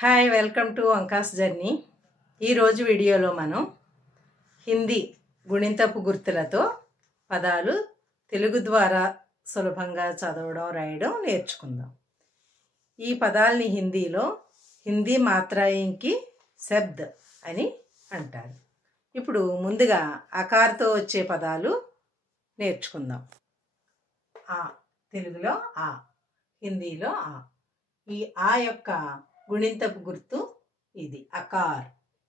Hi, welcome to Anka's journey. ఈరోజు వీడియోలో మనం హిందీ గుణింతపు గుర్తులతో పదాలు తెలుగు ద్వారా సులభంగా చదవడం రాయడం నేర్చుకుందాం. ఈ పదాలని హిందీలో హిందీ మాత్రాయింకి శబ్ద్ అని అంటారు. ఇప్పుడు ముందుగా అకార్తో వచ్చే పదాలు నేర్చుకుందాం. ఆ తెలుగులో ఆ, హిందీలో ఆ. ఈ ఆ యొక్క గుణింతపు గుర్తు ఇది అకార్.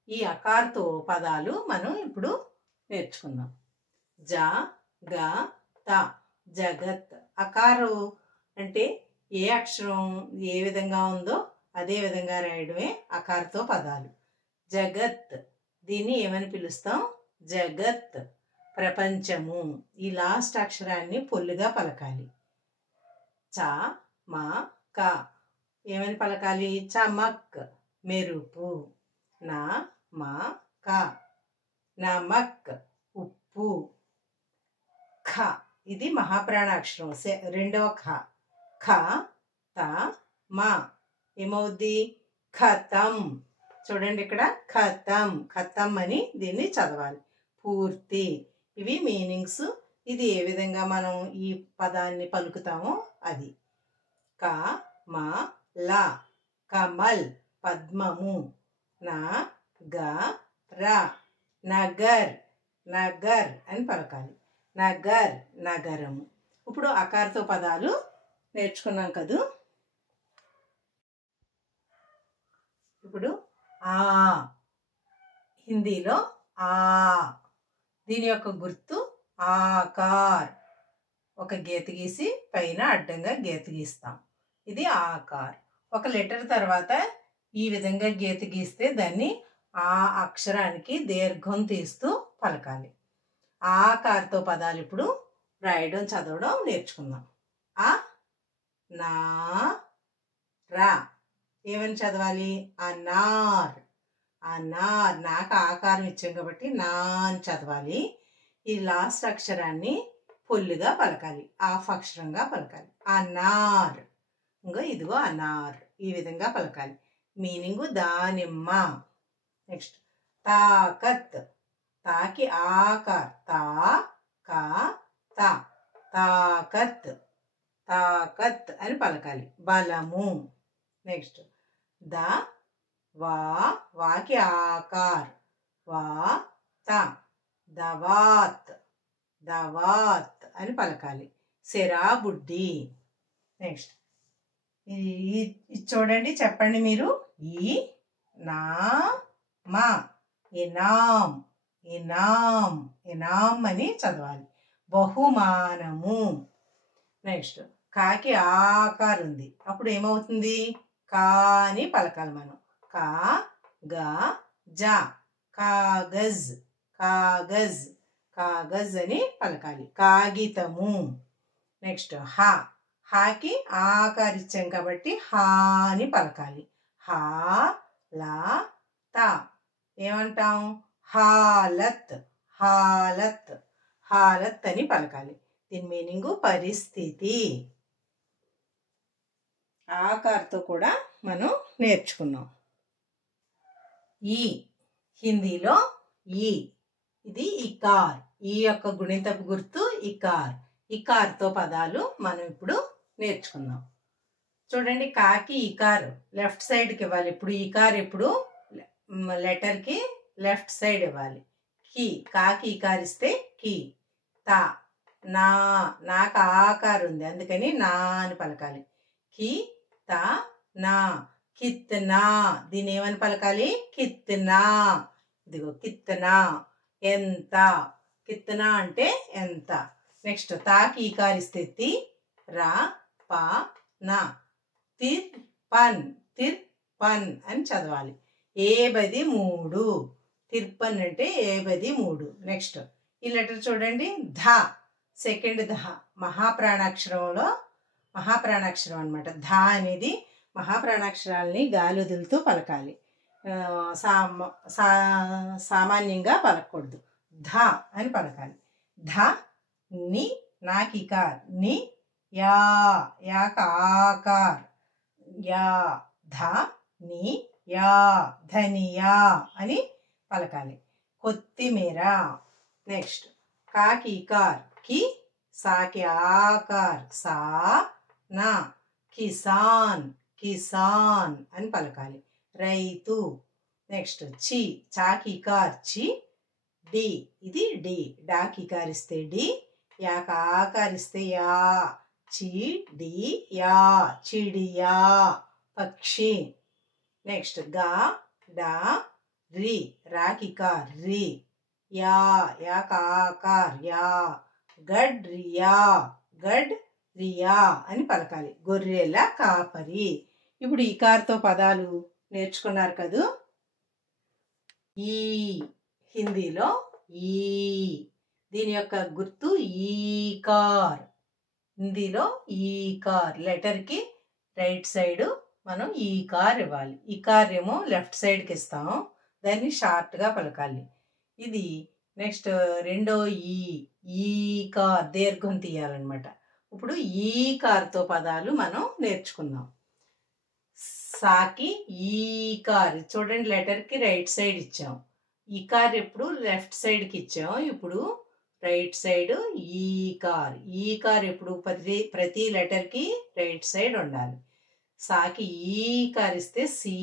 ఈ అకార్తో పదాలు మనం ఇప్పుడు నేర్చుకుందాం. జ గ త జగత్. అకారు అంటే ఏ అక్షరం ఏ విధంగా ఉందో అదే విధంగా రాయడమే అకార్తో పదాలు. జగత్, దీన్ని ఏమని పిలుస్తాం? జగత్, ప్రపంచము. ఈ లాస్ట్ అక్షరాన్ని పొల్లుగా పలకాలి. చ మ క ఏమని పలకాలి? చమక్, మెరుపు. నా మా క నమక్, ఉప్పు. ఖ, ఇది మహాప్రాణాక్షరం, రెండవ ఖ. ఖ త మ ఏమవుద్ది? ఖతం. చూడండి ఇక్కడ ఖతం, ఖతం అని దీన్ని చదవాలి. పూర్తి. ఇవి మీనింగ్స్. ఇది ఏ విధంగా మనం ఈ పదాన్ని పలుకుతామో అది. క మ ల కమల్, పద్మము. నా గ ర నగర్, నగర్ అని పలకాలి. నగర్, నగరము. ఇప్పుడు అకార్తో పదాలు నేర్చుకున్నాం కదూ. ఇప్పుడు ఆ, హిందీలో ఆ. దీని యొక్క గుర్తు ఆకార్. ఒక గీత గీసి పైన అడ్డంగా గీత గీస్తాం, ఇది ఆకార్. ఒక లెటర్ తర్వాత ఈ విధంగా గీత గీస్తే దాన్ని ఆ అక్షరానికి దీర్ఘం తీస్తూ పలకాలి. ఆకార్తో పదాలు ఇప్పుడు రాయడం చదవడం నేర్చుకుందాం. ఆ నా రా ఏమని చదవాలి? అనార్. అనార్. నాకు ఆకారం ఇచ్చాం కాబట్టి నా అని చదవాలి. ఈ లాస్ట్ అక్షరాన్ని పొల్లుగా పలకాలి, ఆఫ్ అక్షరంగా పలకాలి. అనార్. ఇంకో ఇదిగో అనార్, ఈ విధంగా పలకాలి. మీనింగు దానిమ్మ. నెక్స్ట్ తాకత్. తాకి ఆకార్. తా కా తా, తాకత్, తాకత్ అని పలకాలి. బలము. నెక్స్ట్ ద వా, వాకి ఆకార్. వా త దవాత్, దవాత్ అని పలకాలి. సిరా బుడ్డి. నెక్స్ట్ ఇది చూడండి, చెప్పండి మీరు. ఈ నా మా, ఇనాం, ఇనాం, ఇనాం అని చదవాలి. బహుమానము. నెక్స్ట్ కాకి ఆకారం ఉంది, అప్పుడు ఏమవుతుంది? కా అని పలకాలి మనం. కా గ జ, కాగజ్, కాగజ్, కాగజ్ అని పలకాలి. కాగితము. నెక్స్ట్ హ. హాకి ఆకారిచ్చాం కాబట్టి హా అని పలకాలి. హా లా త ఏమంటాం? హాలత్, హాలత్, హాలత్ అని పలకాలి. దీని మీనింగు పరిస్థితి. ఆకార్తో కూడా మనం నేర్చుకున్నాం. ఈ, హిందీలో ఈ, ఇది ఇకార్. ఈ యొక్క గుణితపు గుర్తు ఇకార్. ఇకార్తో పదాలు మనం ఇప్పుడు నేర్చుకుందాం. చూడండి, కాకి ఇకార్ లెఫ్ట్ సైడ్కి ఇవ్వాలి. ఇప్పుడు ఇకార్ ఎప్పుడు లెటర్కి లెఫ్ట్ సైడ్ ఇవ్వాలి. కి, కాకి ఇకార్ ఇస్తే కి. తా నా, నాకు ఆకారం ఉంది అందుకని నా అని పలకాలి. కి తా నా, కిత్నా. దీన్ని ఏమని పలకాలి? కిత్నా. ఇదిగో కిత్నా, ఎంత. కిత్నా అంటే ఎంత. నెక్స్ట్ తాకి ఈకారిస్తే తి, రా పా నా, తిర్పన్, తిర్పన్ అని చదవాలి. 73. తిర్పన్ అంటే 73. నెక్స్ట్ ఈ లెటర్ చూడండి, ధ, సెకండ్ ధ. మహాప్రాణాక్షరంలో మహాప్రాణాక్షరం అనమాట. ధ అనేది మహాప్రాణాక్షరాలని గాలి వదులుతూ పలకాలి. సామాన్యంగా పలకూడదు. ధ అని పలకాలి. ధ ని, నాకికార్. ని యా, యాక ఆకార్. యా, ధ ని యా ధనియా అని పలకాలి. కొత్తిమీర. నెక్స్ట్ కాకి కార్ కి, సాకి ఆకార్ సా నా, కిసాన్ కిసాన్ అని పలకాలి. రైతు. నెక్స్ట్ చి, చాకి కార్ చి, డి ఇది డి, డాకి కారిస్తే డి, యాక ఆకారిస్తే యా, చి డి యా చిడియా పక్షి. నెక్స్ట్ గా డా రి, రాకి కార్ రి, యా యాక ఆకార్ యా, గడ్ రియా గడ్ రియా అని పలకాలి. గొర్రెల కాపరి. ఇప్పుడు ఈ కార్తో పదాలు నేర్చుకున్నారు కదూ. ఈ హిందీలో ఈ, దీని యొక్క గుర్తు ఈ కార్. హిందీలో ఈ కార్, లెటర్కి రైట్ సైడ్ మనం ఈ కార్ ఇవ్వాలి. ఈ కార్ ఏమో లెఫ్ట్ సైడ్కి ఇస్తాం, దాన్ని షార్ట్గా పలకాలి. ఇది నెక్స్ట్ రెండో ఈ కార్ దీర్ఘం తీయాలన్నమాట. ఇప్పుడు ఈ కార్తో పదాలు మనం నేర్చుకుందాం. సాకి ఈ కార్, చూడండి లెటర్కి రైట్ సైడ్ ఇచ్చాం. ఈ కార్ ఎప్పుడు లెఫ్ట్ సైడ్కి ఇచ్చాం, ఇప్పుడు రైట్ సైడ్ ఈ కార్. ఈ కార్ ఎప్పుడు ప్రతి లెటర్కి రైట్ సైడ్ ఉండాలి. సాకి ఈ కార్ ఇస్తే సి,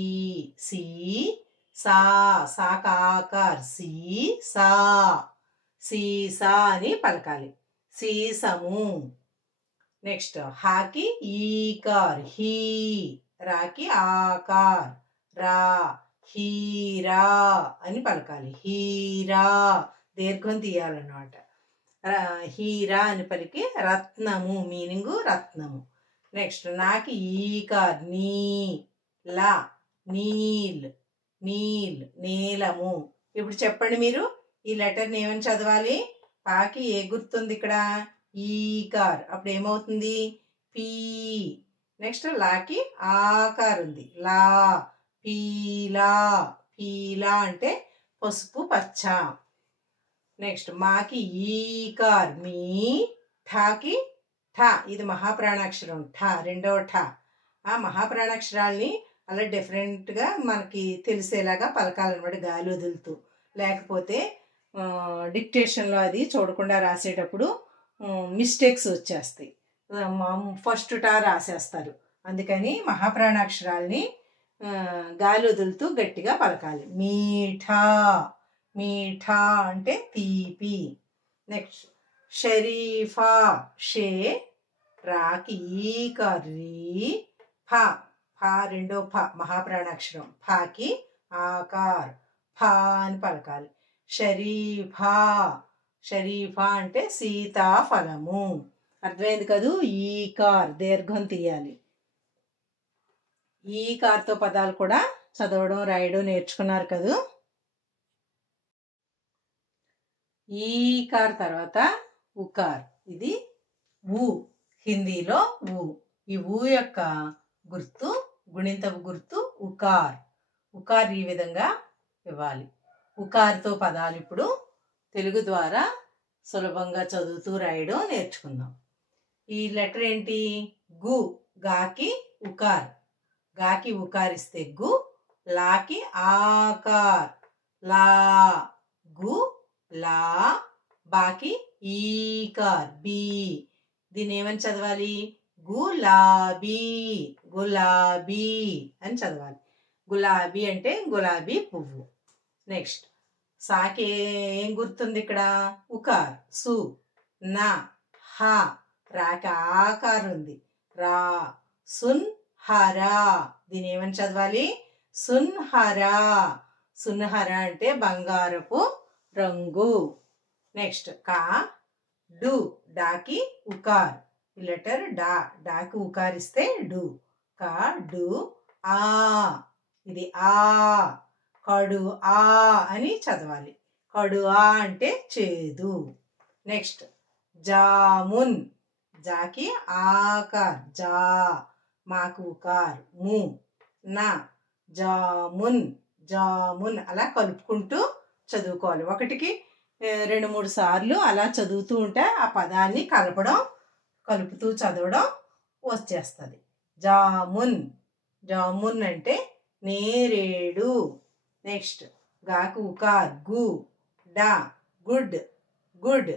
సి సా, సాకాకార్ సి సా, సీసా అని పలకాలి. సీసము. నెక్స్ట్ హాకి ఈ కార్ హీ, రాకి ఆకార్ రా, హీరా అని పలకాలి. హీరా దీర్ఘం తీయాలన్నమాట. హీరా అని పలికి రత్నము, మీనింగు రత్నము. నెక్స్ట్ నాకి ఈ కార్ నీ, లా నీల్, నీల్ నీలము. ఇప్పుడు చెప్పండి మీరు ఈ లెటర్ని ఏమని చదవాలి? పాకి ఏ గుర్తుంది ఇక్కడ? ఈ కార్, అప్పుడు ఏమవుతుంది? పీ. నెక్స్ట్ లాకి ఆకార్ ఉంది, లా, పీలా, పీలా అంటే పసుపు పచ్చ. నెక్స్ట్ మాకి ఈ కార్ మీ, ఠాకి ఠా, ఇది మహాప్రాణాక్షరం ఠా, రెండవ ఠా. ఆ మహాప్రాణాక్షరాల్ని అలా డిఫరెంట్గా మనకి తెలిసేలాగా పలకాలన్నమాట, గాలి వదులుతూ. లేకపోతే డిక్టేషన్లో అది చూడకుండా రాసేటప్పుడు మిస్టేక్స్ వచ్చేస్తాయి, ఫస్ట్ టా రాసేస్తారు. అందుకని మహాప్రాణాక్షరాల్ని గాలి వదులుతూ గట్టిగా పలకాలి. మీఠా, మీఠా అంటే తీపి. నెక్స్ట్ షరీఫా, షే రాకి ఈ కర్రీ, ఫా, ఫా రెండో ఫా మహాప్రాణాక్షరం, ఫాకి ఆకార్ ఫా అని పలకాలి. షరీఫా, షరీఫా అంటే సీతాఫలము. అర్థమైంది కదూ? ఈ కార్ దీర్ఘం తీయాలి. ఈ కార్తో పదాలు కూడా చదవడం రాయడం నేర్చుకున్నారు కదూ. ఈ కార్ తర్వాత ఉకార్, ఇది ఊ, హిందీలో ఊ. ఈ ఊ యొక్క గుర్తు గుణింతపు గుర్తు ఉకార్. ఉకార్ ఈ విధంగా ఇవ్వాలి. ఉకార్తో పదాలు ఇప్పుడు తెలుగు ద్వారా సులభంగా చదువుతూ రాయడం నేర్చుకుందాం. ఈ లెటర్ ఏంటి? గు, గాకి ఉకార్, గాకి ఉకారిస్తే గు, లాకి ఆకార్ లా, గు లా, బాకి ఈకార్ బి. దీన్ని ఏమని చదవాలి? గులాబీ, గులాబీ అని చదవాలి. గులాబీ అంటే గులాబీ పువ్వు. నెక్స్ట్ సాకి ఏం గుర్తుంది ఇక్కడ? ఉకార్ సు, నా, హా, రాకి ఆకార్ ఉంది రా, సున్ హరా. దీని ఏమని చదవాలి? సున్హరా. సున్హరా అంటే బంగారపు రంగు. నెక్స్ట్ కా డు, డాకి ఉకార్, ఈ లెటర్ డా, డాకి ఉకారిస్తే డు, కా డు ఆ, ఇది ఆ, కడు ఆ అని చదవాలి. కడు ఆ అంటే చేదు. నెక్స్ట్ జామున్, జాకి ఆకార్ జా, మాకు ఉకార్ ము, నా, జామున్, జామున్. అలా కలుపుకుంటూ చదువుకోవాలి. ఒకటికి 2-3 సార్లు అలా చదువుతూ ఉంటే ఆ పదాన్ని కలుపుతూ చదవడం వచ్చేస్తుంది. జామున్, జామున్ అంటే నేరేడు. నెక్స్ట్ గాకు ఉకార్ గు, డా గుడ్, గుడ్,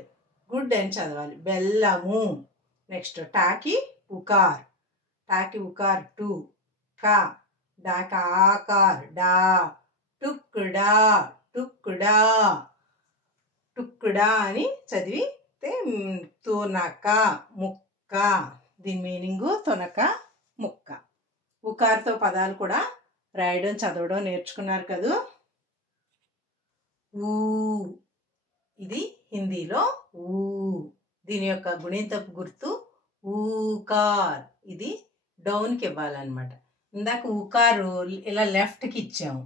గుడ్ అని చదవాలి. బెల్లము. నెక్స్ట్ టాకి ఉకార్, టాకి ఉకార్ టు, కా, డాక ఆకార్ డా, టుక్కుడా, టుక్కుడా, టుక్కుడా అని చదివితే తునక, ముక్క. దీని మీనింగు తునక, ముక్క. ఉకార్తో పదాలు కూడా రాయడం చదవడం నేర్చుకున్నారు కదూ. ఊ, ఇది హిందీలో ఊ. దీని యొక్క గుణింతపు గుర్తు ఊకార్. ఇది డౌన్కి ఇవ్వాలన్నమాట. ఇందాక ఊకారు ఇలా లెఫ్ట్కి ఇచ్చాము,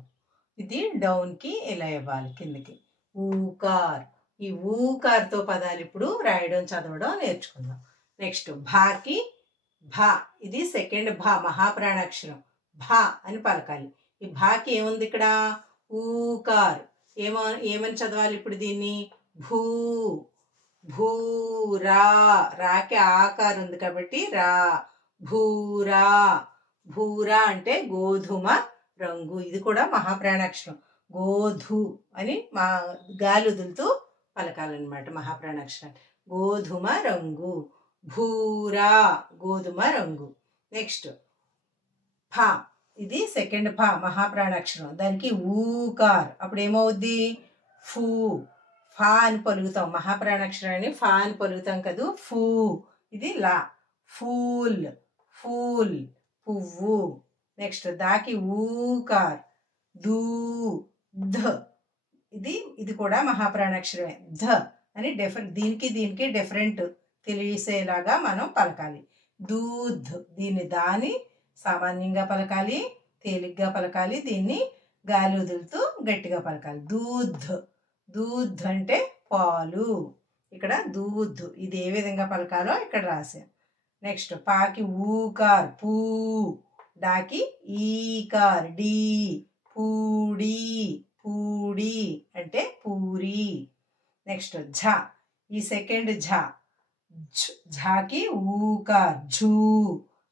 ఇది డౌన్కి ఇలా ఇవ్వాలి, కిందకి. ఊకార్. ఈ ఊకార్తో పదాలు ఇప్పుడు రాయడం చదవడం నేర్చుకుందాం. నెక్స్ట్ భాకి భా. ఇది సెకండ్ భా, మహాప్రాణాక్షరం. భా అని పలకాలి. ఈ భాకి ఏముంది ఇక్కడ? ఊకార్. ఏమని చదవాలి ఇప్పుడు దీన్ని? భూ, భూరా. రాకి ఆకారం ఉంది కాబట్టి రా, భూరా. భూరా అంటే గోధుమ రంగు. ఇది కూడా మహాప్రాణాక్షరం. గోధు అని గాలి వదులుతూ పలకాలన్నమాట మహాప్రాణాక్షరం. గోధుమ రంగు. భూరా, గోధుమ రంగు. నెక్స్ట్ ఫా. ఇది సెకండ్ ఫా, మహాప్రాణాక్షరం. దానికి ఊకార్. అప్పుడు ఏమవుద్ది? ఫూ. ఫా అని పలుకుతాం. మహాప్రాణాక్షరాన్ని ఫా అని పలుకుతాం కదా. ఫూ. ఇది లా. ఫూల్, ఫూల్, పువ్వు. నెక్స్ట్ దాకి ఊకార్ దూ, ధ. ఇది కూడా మహాప్రాణాక్షరమే. ధ అని దీనికి డిఫరెంట్ తెలిసేలాగా మనం పలకాలి. దూద్. దీన్ని దాని సామాన్యంగా పలకాలి, తేలిగ్గా పలకాలి. దీన్ని గాలి వదులుతూ గట్టిగా పలకాలి. దూద్. దూద్ అంటే పాలు. ఇక్కడ దూద్. ఇది ఏ విధంగా పలకాలో ఇక్కడ రాసాం. నెక్స్ట్ పాకి ఊకార్ పూ, డాకి ఈకార్ డీ, పూడి, పూడి అంటే పూరి. నెక్స్ట్ ఝ. ఈ సెకండ్ ఝ. ఝాకి ఊకార్ ఝూ,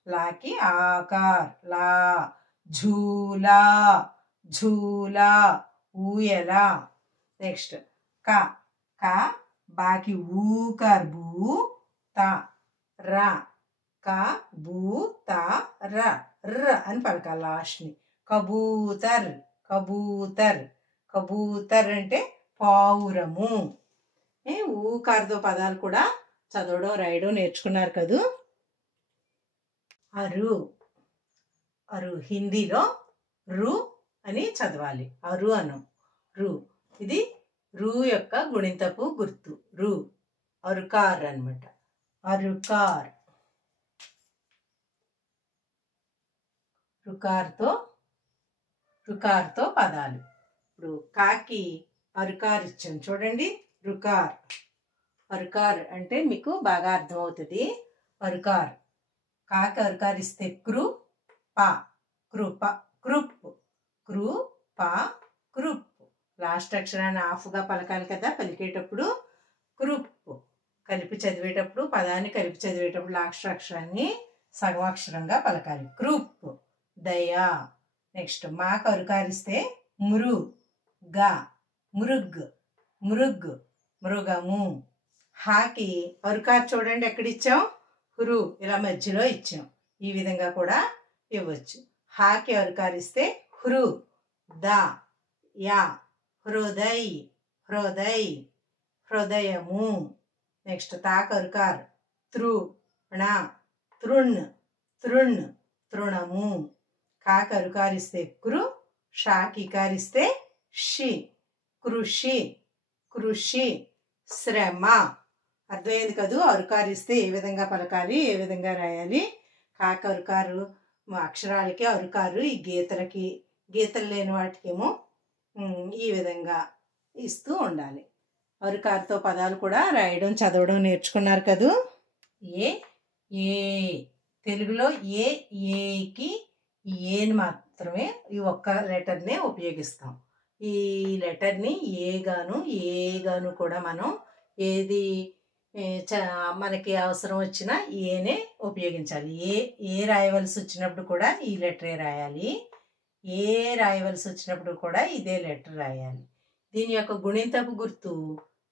లాకి ఆకార్ లా, ఝూలా, ఝూలా, ఊయల. నెక్స్ట్ కా. కా బాకి ఊకార్ బూ, తా, రా, కా బూ తా ర, ర అని పలకాలి లాస్ట్ని. కబూతర్, కబూతర్. కబూతర్ అంటే పావురము. ఊకార్తో పదాలు కూడా చదవడం రాయడం నేర్చుకున్నారు కదూ. అరు. అరు హిందీలో రు అని చదవాలి. అరు అను. రు. ఇది రు యొక్క గుణింతపు గుర్తు. రు. అరుకార్ అన్నమాట. అరుకార్. రుకార్తో పదాలు. ఇప్పుడు కాకి అరుకార్ ఇచ్చాం చూడండి. రుకార్. అరుకార్ అంటే మీకు బాగా అర్థమవుతుంది. అరుకార్. కాకి అరుకార్ ఇస్తే క్రు, పా, కృప, కృప్, క్రు, పా, కృప్. లాస్ట్ అక్షరాన్ని ఆఫ్గా పలకాలి కదా పలికేటప్పుడు. కృప్. కలిపి చదివేటప్పుడు, పదాన్ని కలిపి చదివేటప్పుడు లాస్ట్ అక్షరాన్ని సగం అక్షరంగా పలకాలి. కృప్. దయా. నెక్స్ట్ మాకు అరుకారిస్తే మురు, గా, మృగ్, మృగ్, మృగము. హాకి అరుకార్ చూడండి ఎక్కడిచ్చాం? హురు ఇలా మధ్యలో ఇచ్చాం. ఈ విధంగా కూడా ఇవ్వచ్చు. హాకి అరుకారిస్తే హురు, దా, యా, హృదయ్, హృదయ్, హృదయము. నెక్స్ట్ తాకు అరుకార్ త్రు, ణ, తృణ్, తృణ్, తృణము. కాకి అరుకారిస్తే కృ, షాకి కారిస్తే షి, కృషి, కృషి, శ్రమ. అర్థమైంది కదూ. అరుకారిస్తే ఏ విధంగా పలకాలి, ఏ విధంగా రాయాలి. కాకి అరుకారు అక్షరాలకి అరుకారు, ఈ గీతలకి, గీతలు లేని వాటికేమో ఈ విధంగా ఇస్తూ ఉండాలి. అరుకారుతో పదాలు కూడా రాయడం చదవడం నేర్చుకున్నారు కదూ. ఏ తెలుగులో ఏకి ఏని మాత్రమే ఈ ఒక్క లెటర్నే ఉపయోగిస్తాం. ఈ లెటర్ని ఏగాను కూడా మనం ఏది మనకి అవసరం వచ్చినా ఏనే ఉపయోగించాలి. ఏ రాయవలసి వచ్చినప్పుడు కూడా ఈ లెటరే రాయాలి. ఏ రాయవలసి వచ్చినప్పుడు కూడా ఇదే లెటర్ రాయాలి. దీని యొక్క గుణింతపు గుర్తు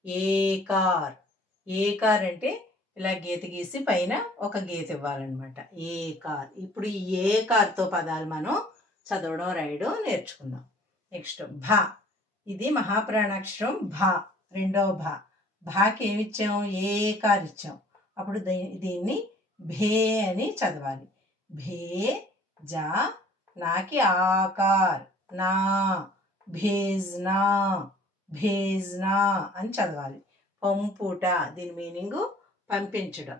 ఏకార్. ఏకార్ అంటే ఇలా గీత గీసి పైన ఒక గీత ఇవ్వాలన్నమాట. ఏకార్. ఇప్పుడు ఈ ఏకార్తో పదాలు మనం చదవడం రాయడం నేర్చుకుందాం. నెక్స్ట్ భ. ఇది మహాప్రాణాక్షరం భ, రెండవ భ. భాకి ఏమిచ్చాం? ఏకార్ ఇచ్చాం. అప్పుడు దీన్ని భే అని చదవాలి. భే జా, నాకి ఆకార్ నా, భేజ్నా భేజ్నా అని చదవాలి. పంపుట, దీని మీనింగు పంపించడం.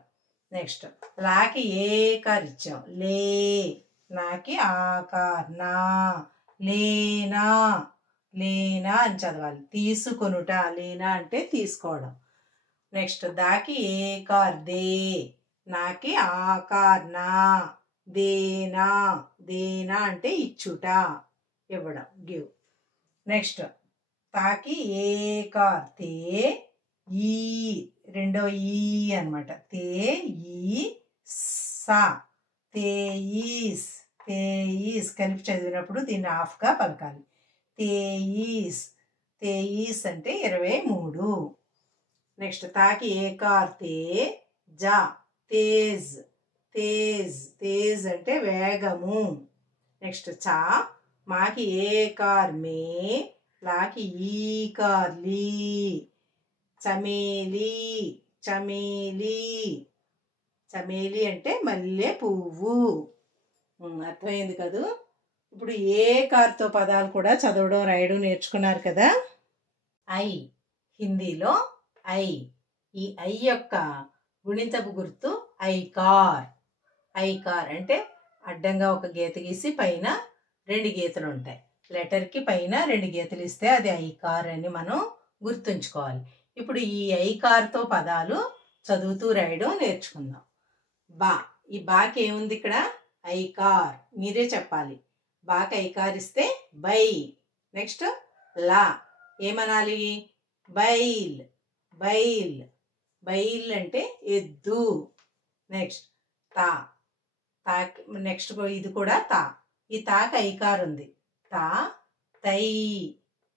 నెక్స్ట్ లాకి ఏకార్ ఇచ్చాం. లే, నాకి ఆకార్ నా, లేనా లేనా అని చదవాలి. తీసుకొనుట, లేనా అంటే తీసుకోవడం. నెక్స్ట్ దాకి ఏకార్ దే, నాకి ఆకార్ నా, దేనా దేనా అంటే ఇచ్చుట, ఇవ్వడం, గివ్. నెక్స్ట్ తాకి ఏకార్ తే, ఈ రెండో ఈ అనమాట. తే ఈ సా, తేఈస్ తేఈస్ కలిపి చదివినప్పుడు దీన్ని హాఫ్గా పలకాలి. తేఈస్ తేఈస్ అంటే 23. నెక్స్ట్ తాకి ఏకార్ తే జా, తేజ్ తేజ్ తేజ్ అంటే వేగము. నెక్స్ట్ చా, మాకి ఏకార్ మే, లాకి ఈకార్ లీ, చమేలి చమేలి చమేలి అంటే మల్లె పువ్వు. అర్థమైంది కదూ? ఇప్పుడు ఏ కార్తో పదాలు కూడా చదవడం రాయడం నేర్చుకున్నారు కదా. ఐ, హిందీలో ఐ. ఈ ఐ యొక్క గుణింతపు గుర్తు ఐకార్. ఐకార్ అంటే అడ్డంగా ఒక గీత గీసి పైన 2 గీతలు ఉంటాయి. లెటర్కి పైన 2 గీతలు ఇస్తే అది ఐకార్ అని మనం గుర్తుంచుకోవాలి. ఇప్పుడు ఈ ఐకార్తో పదాలు చదువుతూ రాయడం నేర్చుకుందాం. బా. ఈ బాకి ఏముంది ఇక్కడ? ఐకార్. మీరే చెప్పాలి. బాకి ఐకార్ ఇస్తే బై. నెక్స్ట్ లా ఏమనాలి? బైల్ బైల్ బైల్ అంటే ఎద్దు. నెక్స్ట్ తా. తా నెక్స్ట్ ఇది కూడా తా. ఈ తాకి ఐకార్ ఉంది. తా తై.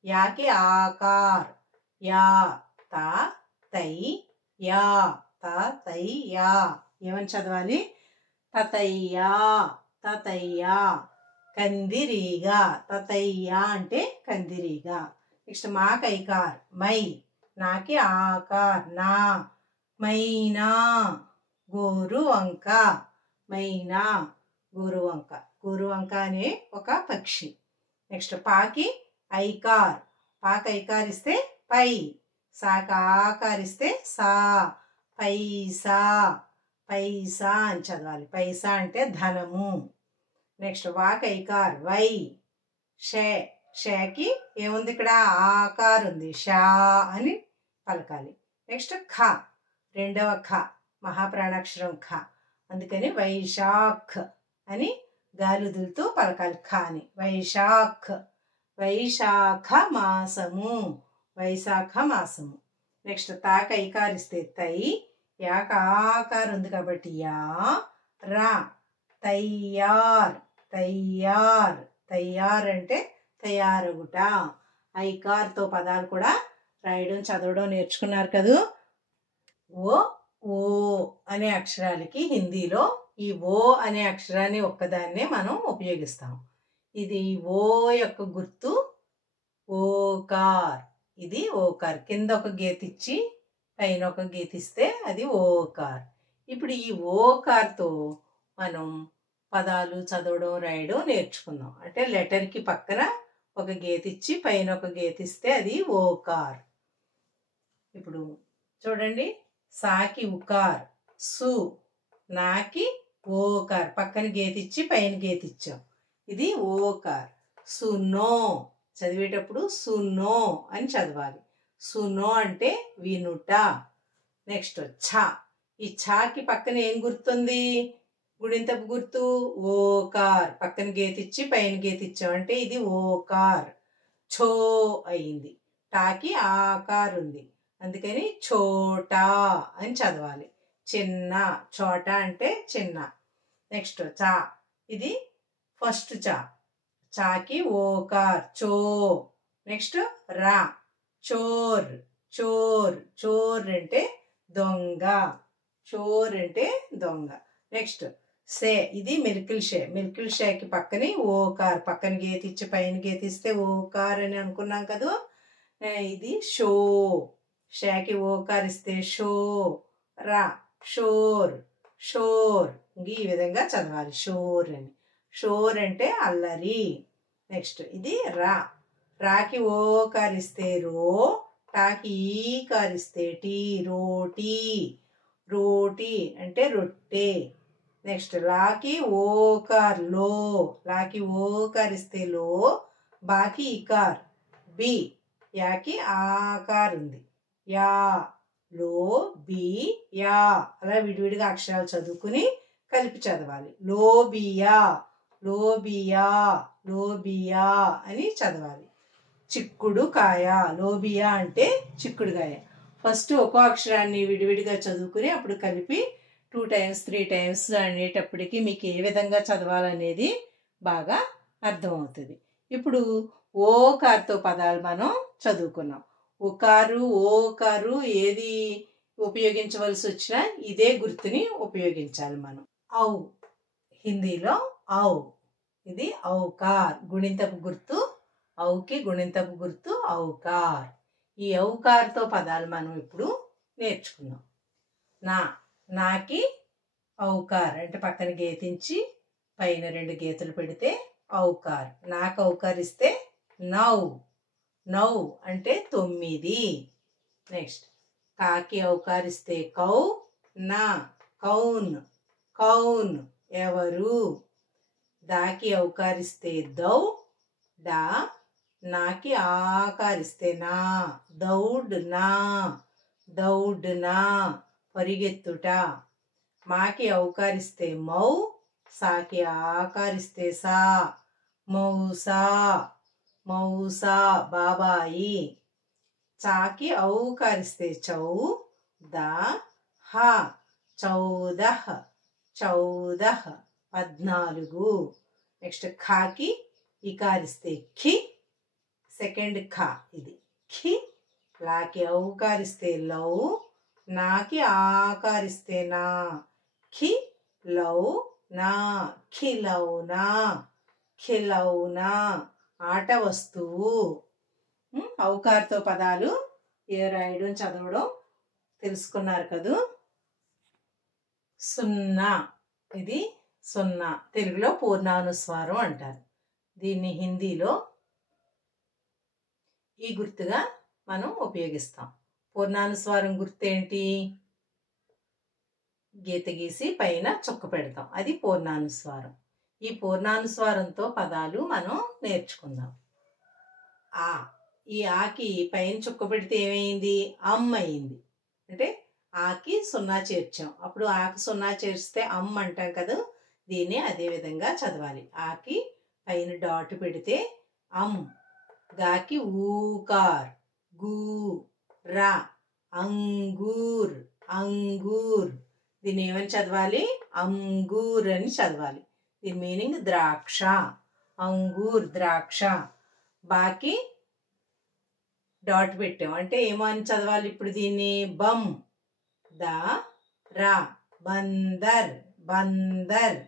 యాకి ఆకార్ యా, తా తై యా, తా తై యా. ఏమని చదవాలి? తతయ్యా తతయ్యా. కందిరీగా, తతయ్యా అంటే కందిరీగా. నెక్స్ట్ మాకి ఐకార్ మై, నాకి ఆకార్ నా, మైనా. గోరు వంక, మైనా గోరువంక. గోరువంక అనే ఒక పక్షి. నెక్స్ట్ పాకి ఐకార్. పాకి ఐకార్ ఇస్తే పై. సాకి ఆకార్ ఇస్తే సా, పైసా పైసా అని చదవాలి. పైసా అంటే ధనము. నెక్స్ట్ వాకి ఐకార్ వై. షే. షేకి ఏముంది ఇక్కడ? ఆకార్ ఉంది. షా అని పలకాలి. నెక్స్ట్ ఖ, రెండవ ఖ, మహాప్రాణాక్షరం ఖ. అందుకని వైశాఖ్ అని గాలి వదులుతూ పలకాలి ఖ అని. వైశాఖ్. వైశాఖ మాసము, వైశాఖ మాసము. నెక్స్ట్ తాక ఐకార్ ఇస్తే తై. యాక ఆకార్ ఉంది కాబట్టి యా, రా. తయ్యార్ తయ్యార్. తయ్యార్ అంటే తయారగుట. ఐకార్తో పదాలు కూడా రాయడం చదవడం నేర్చుకున్నారు కదూ. ఓ ఓ అనే అక్షరాలకి హిందీలో ఈ ఓ అనే అక్షరాన్ని ఒక్కదాన్నే మనం ఉపయోగిస్తాం. ఇది ఓ యొక్క గుర్తు ఓకార్. ఇది ఓకార్. కింద ఒక గీత ఇచ్చి పైన ఒక గీత ఇస్తే అది ఓకార్. ఇప్పుడు ఈ ఓకార్తో మనం పదాలు చదవడం రాయడం నేర్చుకుందాం. అంటే లెటర్కి పక్కన ఒక గీత ఇచ్చి పైన ఒక గీత ఇస్తే అది ఓకార్. ఇప్పుడు చూడండి. సాకి ఉకార్ సు, నాకి ఓకార్. పక్కన గీత ఇచ్చి పైన గీత ఇచ్చాం. ఇది ఓకార్. సునో. చదివేటప్పుడు సునో అని చదవాలి. సునో అంటే వినుట. నెక్స్ట్ ఛ. ఈ ఛకి పక్కన ఏం గుర్తుంది? గుణింతపు గుర్తు ఓకార్. పక్కన గీత ఇచ్చి పైన గీత ఇచ్చాం అంటే ఇది ఓకార్. ఛో అయింది. టాకి ఆకార్ ఉంది, అందుకని చోటా అని చదవాలి. చిన్న. చోట అంటే చిన్న. నెక్స్ట్ చా. ఇది ఫస్ట్ చా. చాకి ఓకార్ చో. నెక్స్ట్ రా చోర్. చోర్ చోర్ అంటే దొంగ. చోర్ అంటే దొంగ. నెక్స్ట్ సే, ఇది మిల్కిల్ షే. మిల్కిల్ షేకి పక్కని ఓకార్, పక్కన గీతిచ్చి పైన గీతిస్తే ఓకార్ అని అనుకున్నాం కదా. ఇది షో. షేకి ఓకార్ ఇస్తే షో. రా షోర్. షోర్ ఈ విధంగా చదవాలి షోర్ అని. షోర్ అంటే అల్లరి. నెక్స్ట్ ఇది రా. రాకి ఓకార్ ఇస్తే రో. టాకి ఈకార్ ఇస్తే టీ. రోటీ. రోటీ అంటే రొట్టె. నెక్స్ట్ లాకి ఓకార్ లో. లాకి ఓకార్ ఇస్తే లో. బాకి ఇకార్ బి. యాకి ఆకార్ ఉంది యా. లో బి యా. అలా విడివిడిగా అక్షరాలు చదువుకుని కలిపి చదవాలి. లోబియా. లోబియా. లోబియా అని చదవాలి. చిక్కుడు కాయ. లోబియా అంటే చిక్కుడుకాయ. ఫస్ట్ ఒక్కో అక్షరాన్ని విడివిడిగా చదువుకుని అప్పుడు కలిపి 2 times 3 times అనేటప్పటికి మీకు ఏ విధంగా చదవాలనేది బాగా అర్థమవుతుంది. ఇప్పుడు ఓకార్తో పదాలు మనం చదువుకున్నాం. ఉకారు ఓకారు ఏది ఉపయోగించవలసి వచ్చినా ఇదే గుర్తుని ఉపయోగించాలి మనం. ఔ, హిందీలో ఔ. ఇది ఔకార్. గుణింతపు గుర్తు. ఔకి గుణింతపు గుర్తు ఔకార్. ఈ ఔకార్తో పదాలు మనం ఇప్పుడు నేర్చుకున్నాం. నా. నాకి ఔకార్ అంటే పక్కన గీతించి పైన 2 గీతలు పెడితే ఔకార్. నాకు ఔకార్ ఇస్తే నౌ. నౌ అంటే 9. నెక్స్ట్ కాకి ఔకార్ ఇస్తే కౌ. నా కౌన్. కౌన్ ఎవరు. దాకి ఔకార్ ఇస్తే దౌ. డా. నాకి ఆకార్ ఇస్తే నా. దౌడ్ నా. దౌడ్ నా పరిగెత్తుట. మాకి ఔకార్ ఇస్తే మౌ. సాకి ఆకార్ ఇస్తే సా. మౌసా. మౌసా బాబాయి. చాకి ఔకార్ ఇస్తే చౌ. దా. హ చౌదహ్. చౌదహ్ 14. నెక్స్ట్ ఖాకి ఇకార్ ఇస్తే ఖి. సెకండ్ ఖ ఇది ఖి. లాకి ఔకార్ ఇస్తే లౌ. నాకి ఆకార్ ఇస్తే నా. ఖి లౌ నా. ఖిలౌనా. ఖిలౌనా ఆట వస్తువు. ఔకార్తో పదాలు ఏ రాయడం చదవడం తెలుసుకున్నారు కదూ. సున్నా. ఇది సున్నా. తెలుగులో పూర్ణానుస్వారం అంటారు. దీన్ని హిందీలో ఈ గుర్తుగా మనం ఉపయోగిస్తాం. పూర్ణానుస్వారం గుర్తేంటి? గీత గీసి పైన చుక్క పెడతాం. అది పూర్ణానుస్వారం. ఈ పూర్ణానుస్వారంతో పదాలు మనం నేర్చుకుందాం. ఆ. ఈ ఆకి పైన చుక్క పెడితే ఏమైంది? అమ్ అయింది. అంటే ఆకి 0 చేర్చాం. అప్పుడు ఆకి 0 చేర్స్తే అమ్ అంటాం కదా. దీన్ని అదే విధంగా చదవాలి. ఆకి పైన డాట్ పెడితే అమ్. గాకి ఊకార్ గు. రా అంగూర్. అంగూర్. దీన్ని ఏమని చదవాలి? అంగూర్ అని చదవాలి. దీని మీనింగ్ ద్రాక్ష. అంగూర్ ద్రాక్ష. బాకి డాట్ పెట్టాం అంటే ఏమో అని చదవాలి. ఇప్పుడు దీన్ని బమ్. దా. రా బందర్. బందర్.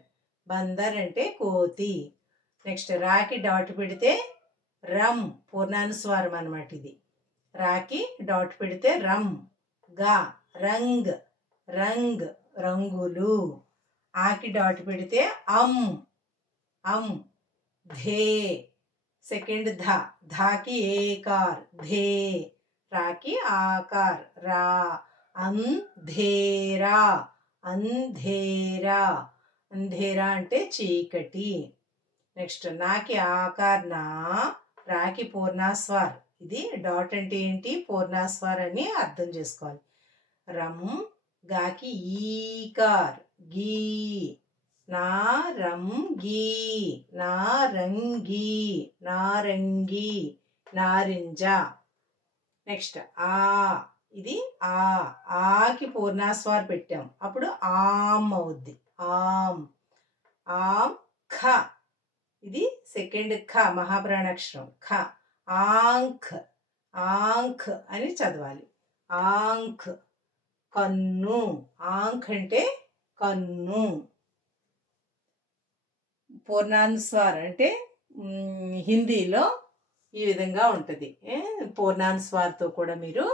బందర్ అంటే కోతి. నెక్స్ట్ రాకి డాట్ పెడితే రమ్. పూర్ణానుస్వారం అన్నమాట ఇది. రాకి డాట్ పెడితే రమ్. గా రంగ్. రంగ్ రంగులు. ఆకి డాట్ పెడితే అమ్. అమ్ ధే. సెకండ్ ధ. ధాకి ఏకార్ ధే. రాకి ఆకార్ రా. అంధేరా. అంధేరా. అంధేరా అంటే చీకటి. నెక్స్ట్ నాకి ఆకార్ నా. రాకి పూర్ణాస్వార్. ఇది డాట్ అంటే ఏంటి? పూర్ణాస్వార్ అని అర్థం చేసుకోవాలి. రమ్. గాకి ఈకార్ గీ. నారంగి. నారంగి. నారంగి నారింజ. నెక్స్ట్ ఆ. ఇది ఆ. ఆకి పూర్ణాస్వార్ పెట్టాం. అప్పుడు ఆమ్ అవుద్ది. ఆమ్. ఆమ్ ఖ. ఇది సెకండ్ ఖ మహాప్రాణాక్షరం ఖ. ఆంఖ్ ఆంఖ్ అని చదవాలి. ఆంఖ్ కన్ను. ఆంఖ్ అంటే కన్ను. పూర్ణానుస్వార్ అంటే హిందీలో ఈ విధంగా ఉంటుంది. పూర్ణానుస్వార్తో కూడా మీరు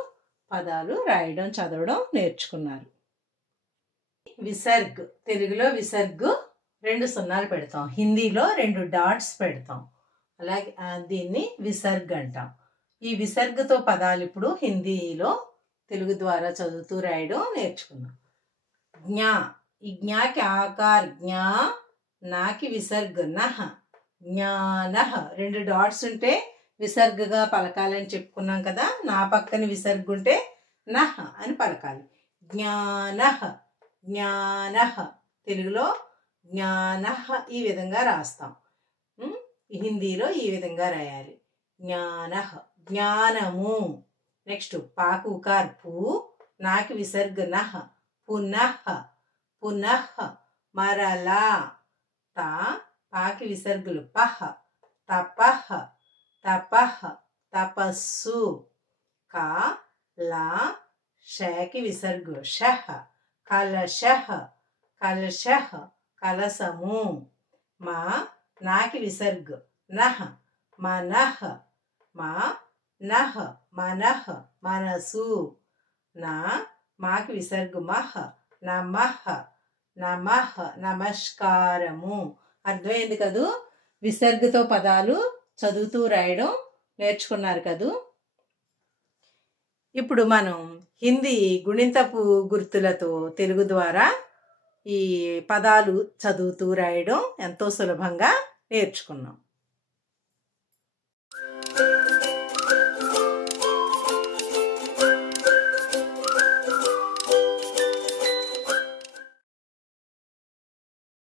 పదాలు రాయడం చదవడం నేర్చుకున్నారు. విసర్గ్, తెలుగులో విసర్గ్ 2 సున్నాలు పెడతాం, హిందీలో 2 డాట్స్ పెడతాం. అలాగే దీన్ని విసర్గ్ అంటాం. ఈ విసర్గతో పదాలు ఇప్పుడు హిందీలో తెలుగు ద్వారా చదువుతూ రాయడం నేర్చుకున్నాం. జ్ఞా, ఈ జ్ఞాకి ఆకార్ జ్ఞా, నాకి విసర్గ నహ, జ్ఞానః. 2 డాట్స్ ఉంటే విసర్గగా పలకాలని చెప్పుకున్నాం కదా. నా పక్కన విసర్గ ఉంటే నహ అని పలకాలి. జ్ఞానః జ్ఞానః. తెలుగులో జ్ఞానః ఈ విధంగా రాస్తాం, హిందీలో ఈ విధంగా రాయాలి. జ్ఞానః జ్ఞానము. నెక్స్ట్ పాకు ఉకార్ పూ, నాకి విసర్గ నహ, పునః పునః. మరలా తా, పాకి విసర్గులు పహ, తపః తపః తపస్సు. కా లా, షకి విసర్గు షహ, కలశః కలశః కలసము. మా, నాకి విసర్గ్ నహ, మనః మా నహ మనః మనసు. నా, మాకి విసర్గు మహ, నమః నమః నమస్కారము. అర్థమైంది కదూ? విసర్గతో పదాలు చదువుతూ రాయడం నేర్చుకున్నారు కదూ. ఇప్పుడు మనం హిందీ గుణింతపు గుర్తులతో తెలుగు ద్వారా ఈ పదాలు చదువుతూ రాయడం ఎంతో సులభంగా నేర్చుకున్నాం.